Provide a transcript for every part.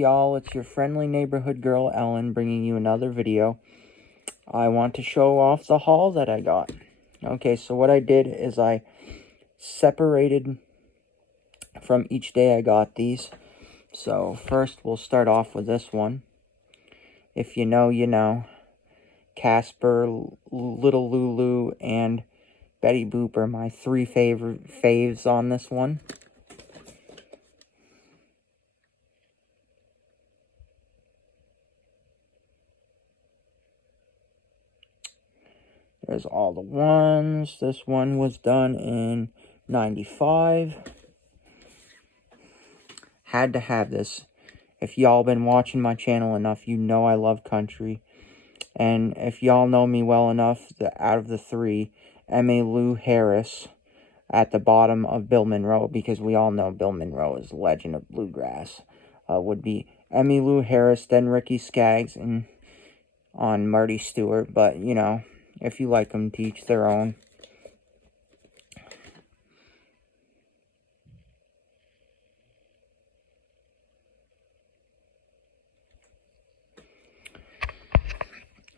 Y'all, it's your friendly neighborhood girl Ellen bringing you another video. I want to show off the haul that I got. Okay, so what I did is I separated from each day I got these. So first we'll start off with this one. If you know, you know. Casper, Little Lulu, and Betty Boop are my three faves on this one. There's all the ones. This one was done in 95. Had to have this. If y'all been watching my channel enough, you know I love country. And if y'all know me well enough, out of the three, Emmylou Harris at the bottom of Bill Monroe, because we all know Bill Monroe is the legend of bluegrass, would be Emmylou Harris, then Ricky Skaggs, and on Marty Stewart. But, you know, if you like them, to each their own.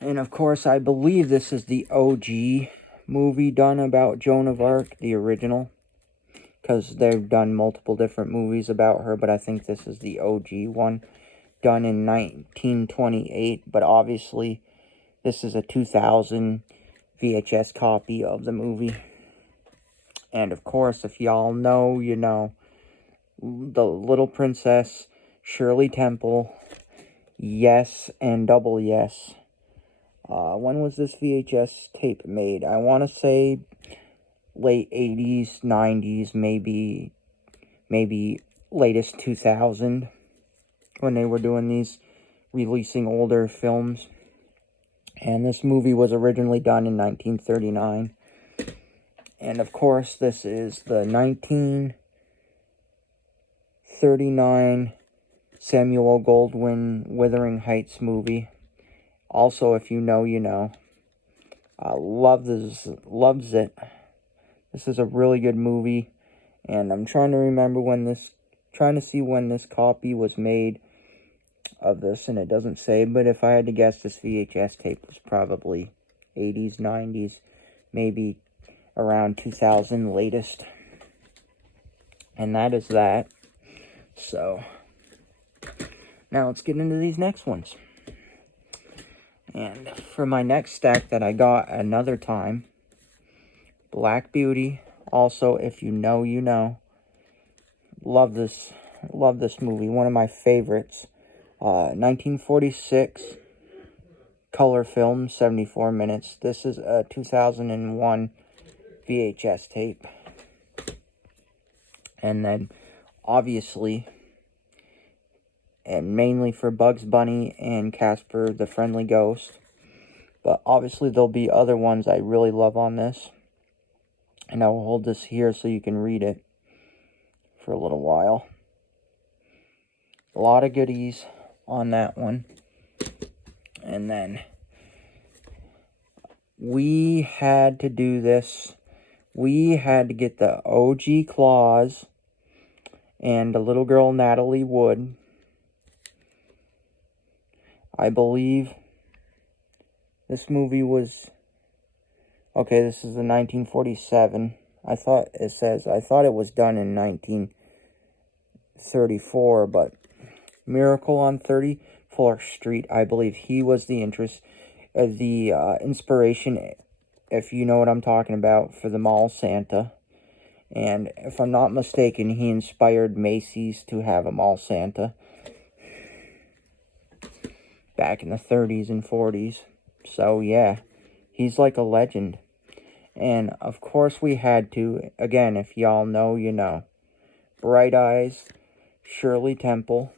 And of course, I believe this is the OG movie done about Joan of Arc, the original. Because they've done multiple different movies about her, but I think this is the OG one, done in 1928. But obviously, this is a 2000 VHS copy of the movie. And of course, if y'all know, you know, the Little Princess, Shirley Temple, yes and double yes. When was this VHS tape made? I want to say late 80s, 90s, maybe latest 2000, when they were doing these, releasing older films. And this movie was originally done in 1939. And of course, this is the 1939 Samuel Goldwyn Wuthering Heights movie. Also, if you know, you know. Loves it. This is a really good movie. And I'm trying to remember trying to see when this copy was made of this, and it doesn't say, but if I had to guess, this VHS tape was probably 80s, 90s, maybe around 2000 latest. And that is that. So, now let's get into these next ones. And for my next stack that I got another time, Black Beauty. Also, if you know, you know. Love this movie. One of my favorites. 1946 color film, 74 minutes. This is a 2001 VHS tape. And then, obviously, and mainly for Bugs Bunny and Casper the Friendly Ghost. But obviously there'll be other ones I really love on this. And I will hold this here so you can read it for a little while. A lot of goodies on that one. And then we had to do this. We had to get the OG Claus and the little girl Natalie Wood. I believe this movie was... Okay, this is the 1947. I thought it was done in 1934, but Miracle on 34th Street, I believe he was the inspiration, if you know what I'm talking about, for the Mall Santa. And if I'm not mistaken, he inspired Macy's to have a Mall Santa back in the 30s and 40s. So, yeah, he's like a legend. And, of course, we had to, again, if y'all know, you know. Bright Eyes, Shirley Temple.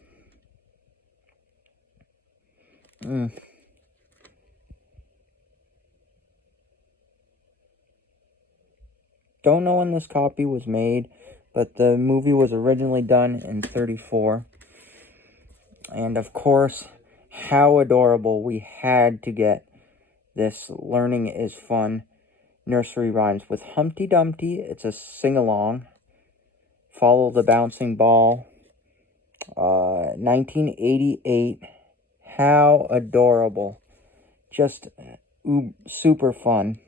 Don't know when this copy was made, but the movie was originally done in 34. And, of course, how adorable. We had to get this Learning is Fun nursery rhymes with Humpty Dumpty. It's a sing-along. Follow the Bouncing Ball. 1988. How adorable. Just super fun.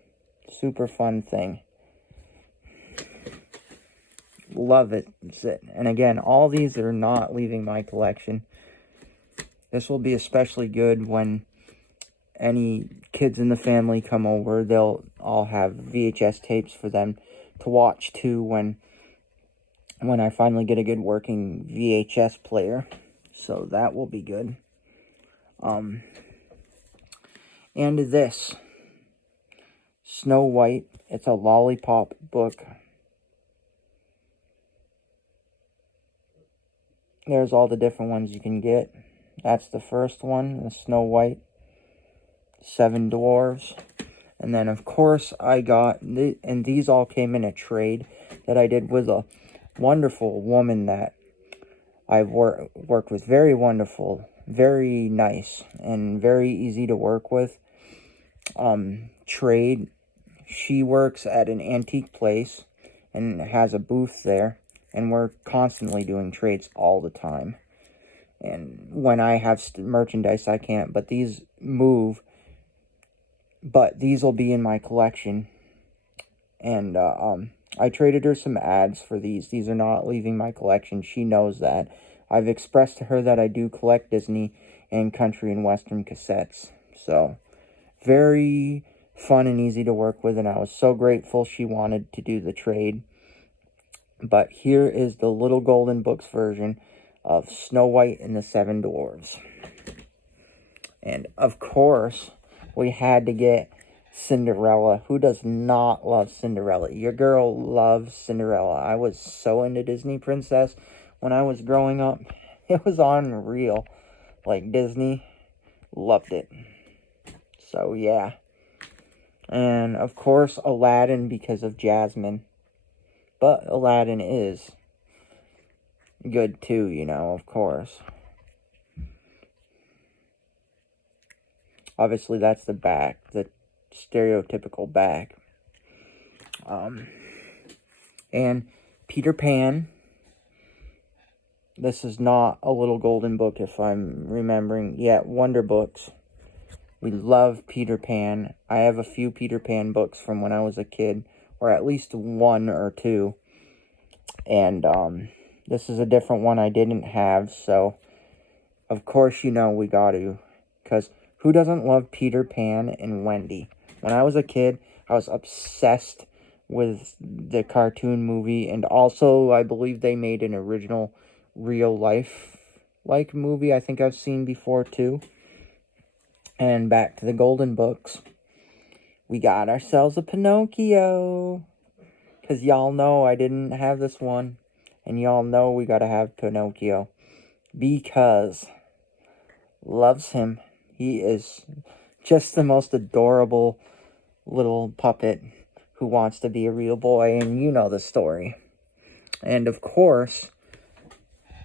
Super fun thing. Love it. And again, all these are not leaving my collection. This will be especially good when any kids in the family come over. They'll all have VHS tapes for them to watch too when I finally get a good working VHS player. So that will be good. And this Snow White. It's a lollipop book. There's all the different ones you can get. That's the first one, the Snow White. 7 Dwarves. And then, of course, I got, and these all came in a trade that I did with a wonderful woman that I've worked with. Very wonderful, very nice, and very easy to work with. Trade. She works at an antique place and has a booth there. And we're constantly doing trades all the time. And when I have merchandise, I can't. But these move. But these will be in my collection. And I traded her some ads for these. These are not leaving my collection. She knows that. I've expressed to her that I do collect Disney and country and western cassettes. So, very fun and easy to work with. And I was so grateful she wanted to do the trade. But here is the Little Golden Books version of Snow White and the 7 Dwarves. And, of course, we had to get Cinderella. Who does not love Cinderella? Your girl loves Cinderella. I was so into Disney Princess when I was growing up. It was unreal. Like, Disney loved it. So, yeah. And, of course, Aladdin because of Jasmine. But Aladdin is good too, you know, of course. Obviously, that's the back, the stereotypical back. And Peter Pan. This is not a Little Golden Book, if I'm remembering. Yeah, Wonder Books. We love Peter Pan. I have a few Peter Pan books from when I was a kid. Or at least 1 or 2. And, this is a different one I didn't have, so, of course, you know we got to. Because who doesn't love Peter Pan and Wendy? When I was a kid, I was obsessed with the cartoon movie. And also, I believe they made an original real-life-like movie I think I've seen before, too. And back to the Golden Books. We got ourselves a Pinocchio. Because y'all know I didn't have this one. And y'all know we gotta have Pinocchio. Because loves him. He is just the most adorable little puppet who wants to be a real boy. And you know the story. And of course,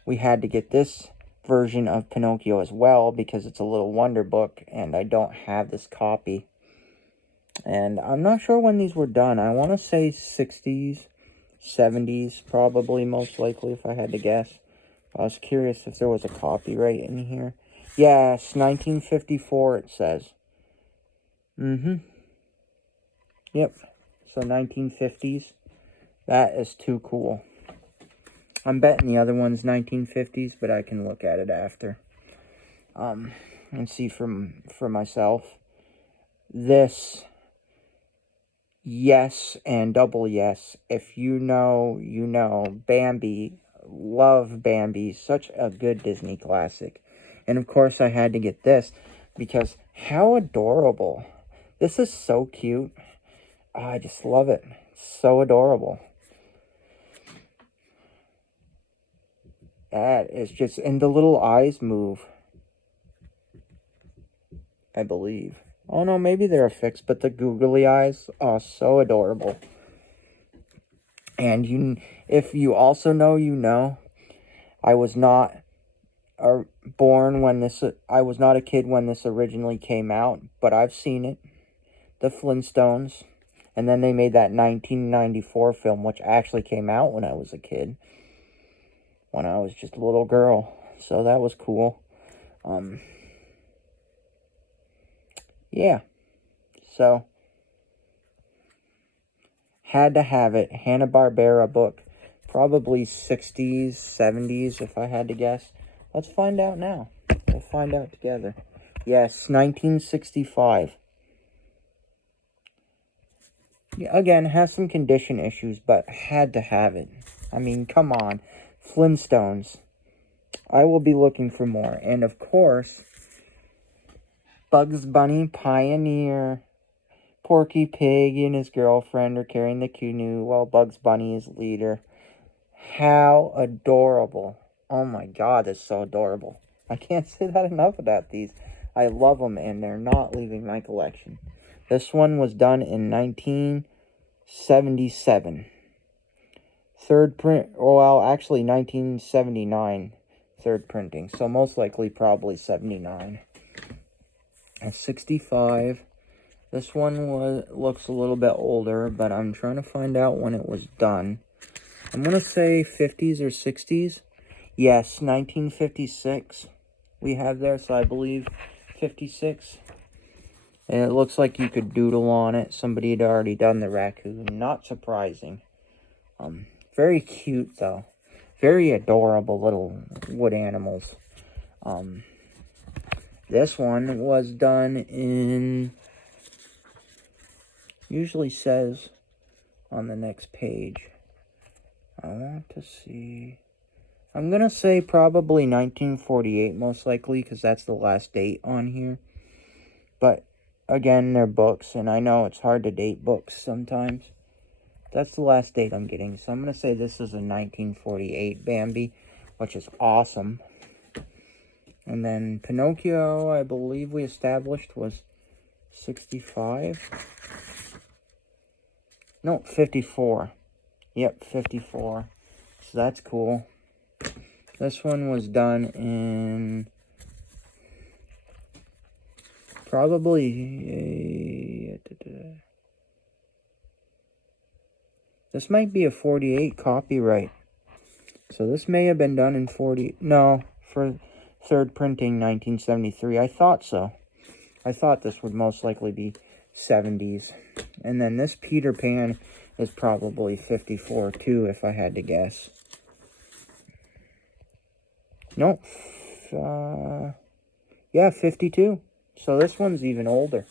we had to get this version of Pinocchio as well. Because it's a Little Wonder Book. And I don't have this copy. And I'm not sure when these were done. I want to say 60s, 70s, probably, most likely, if I had to guess. I was curious if there was a copyright in here. Yes, 1954, it says. Yep, so 1950s. That is too cool. I'm betting the other one's 1950s, but I can look at it after. And see for myself. This... Yes and double yes. If you know, you know. Bambi. Love Bambi. Such a good Disney classic. And of course I had to get this because how adorable. This is so cute. Oh, I just love it. So adorable. That is just... And the little eyes move. I believe. Oh, no, maybe they're affixed, but the googly eyes are so adorable. And if you also know, you know, I was not born when this... I was not a kid when this originally came out, but I've seen it. The Flintstones. And then they made that 1994 film, which actually came out when I was a kid. When I was just a little girl. So that was cool. Yeah. So, had to have it. Hanna-Barbera book. Probably 60s, 70s, if I had to guess. Let's find out now. We'll find out together. Yes, 1965. Yeah, again, has some condition issues, but had to have it. I mean, come on. Flintstones. I will be looking for more. And, of course, Bugs Bunny, Pioneer. Porky Pig and his girlfriend are carrying the canoe while Bugs Bunny is leader. How adorable. Oh my god, it's so adorable. I can't say that enough about these. I love them, and they're not leaving my collection. This one was done in 1977. Third print, well, actually 1979. Third printing, so most likely probably 79. At 65. This one looks a little bit older, but I'm trying to find out when it was done. I'm going to say 50s or 60s. Yes, 1956 we have there, so I believe 56. And it looks like you could doodle on it. Somebody had already done the raccoon. Not surprising. Very cute, though. Very adorable little wood animals. This one was done in... Usually says on the next page. I want to see... I'm going to say probably 1948, most likely, because that's the last date on here. But, again, they're books, and I know it's hard to date books sometimes. That's the last date I'm getting, so I'm going to say this is a 1948 Bambi, which is awesome. And then Pinocchio, I believe we established, was 65. No, 54. Yep, 54. So that's cool. This one was done in probably... This might be a 48 copyright. So this may have been done in 40... No, for third printing 1973. I thought so. I thought this would most likely be 70s. And then this Peter Pan is probably 54 too, if I had to guess. Nope. Yeah, 52. So this one's even older.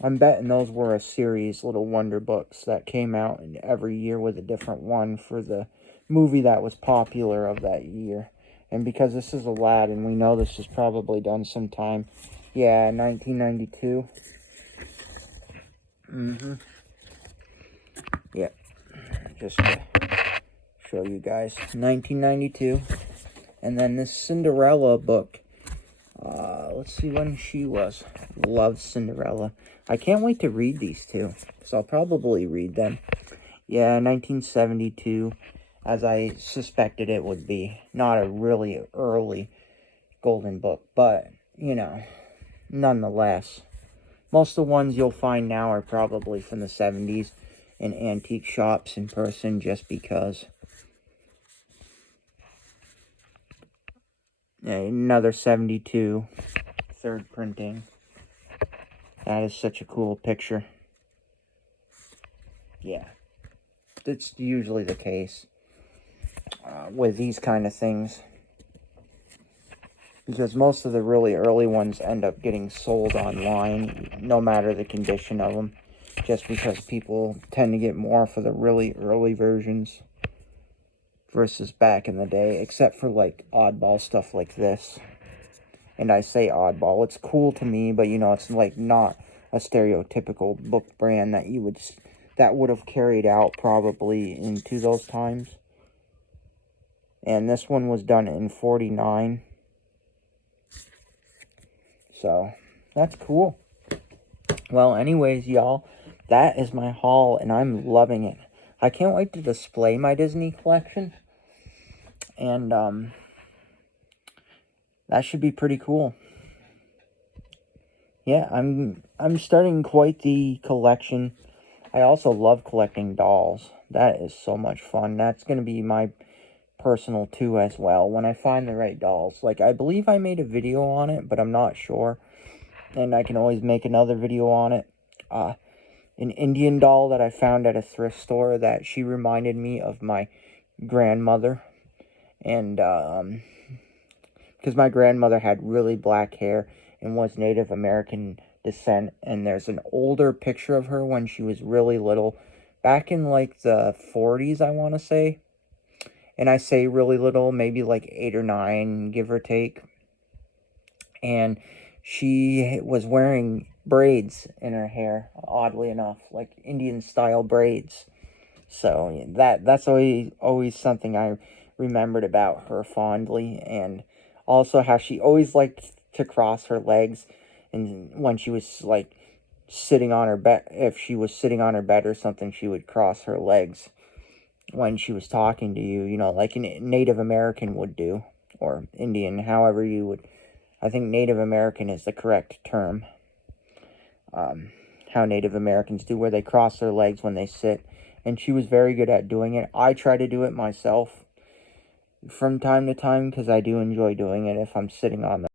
I'm betting those were a series, little wonder books that came out every year with a different one for the movie that was popular of that year. And because this is Aladdin, we know this was probably done sometime. Yeah, 1992. Yeah, just to show you guys. 1992. And then this Cinderella book. Let's see when she was. Love Cinderella. I can't wait to read these two. So I'll probably read them. Yeah, 1972. As I suspected it would be. Not a really early golden book. But, you know, nonetheless. Most of the ones you'll find now are probably from the 70s in antique shops in person just because. Another 72. Third printing. That is such a cool picture. Yeah. It's usually the case with these kind of things. Because most of the really early ones end up getting sold online, no matter the condition of them. Just because people tend to get more for the really early versions versus back in the day. Except for, like, oddball stuff like this. And I say oddball, it's cool to me, but, you know, it's, like, not a stereotypical book brand that you would... that would have carried out probably into those times. And this one was done in 49. So, that's cool. Well, anyways, y'all, that is my haul, and I'm loving it. I can't wait to display my Disney collection. And, that should be pretty cool. Yeah, I'm starting quite the collection. I also love collecting dolls. That is so much fun. That's going to be my personal too as well when I find the right dolls. Like, I believe I made a video on it, but I'm not sure. And I can always make another video on it. An Indian doll that I found at a thrift store that she reminded me of my grandmother. And, because my grandmother had really black hair and was Native American descent. And there's an older picture of her when she was really little. Back in, like, the 40s, I want to say. And I say really little, maybe like 8 or 9, give or take. And she was wearing braids in her hair, oddly enough, like Indian style braids. So that's always something I remembered about her fondly. And also how she always liked to cross her legs, and when she was like sitting on her bed, if she was sitting on her bed or something, she would cross her legs when she was talking to you, like a Native American would do, or Indian, however you would. I think Native American is the correct term. How Native Americans do, where they cross their legs when they sit. And she was very good at doing it. I try to do it myself from time to time because I do enjoy doing it if I'm sitting on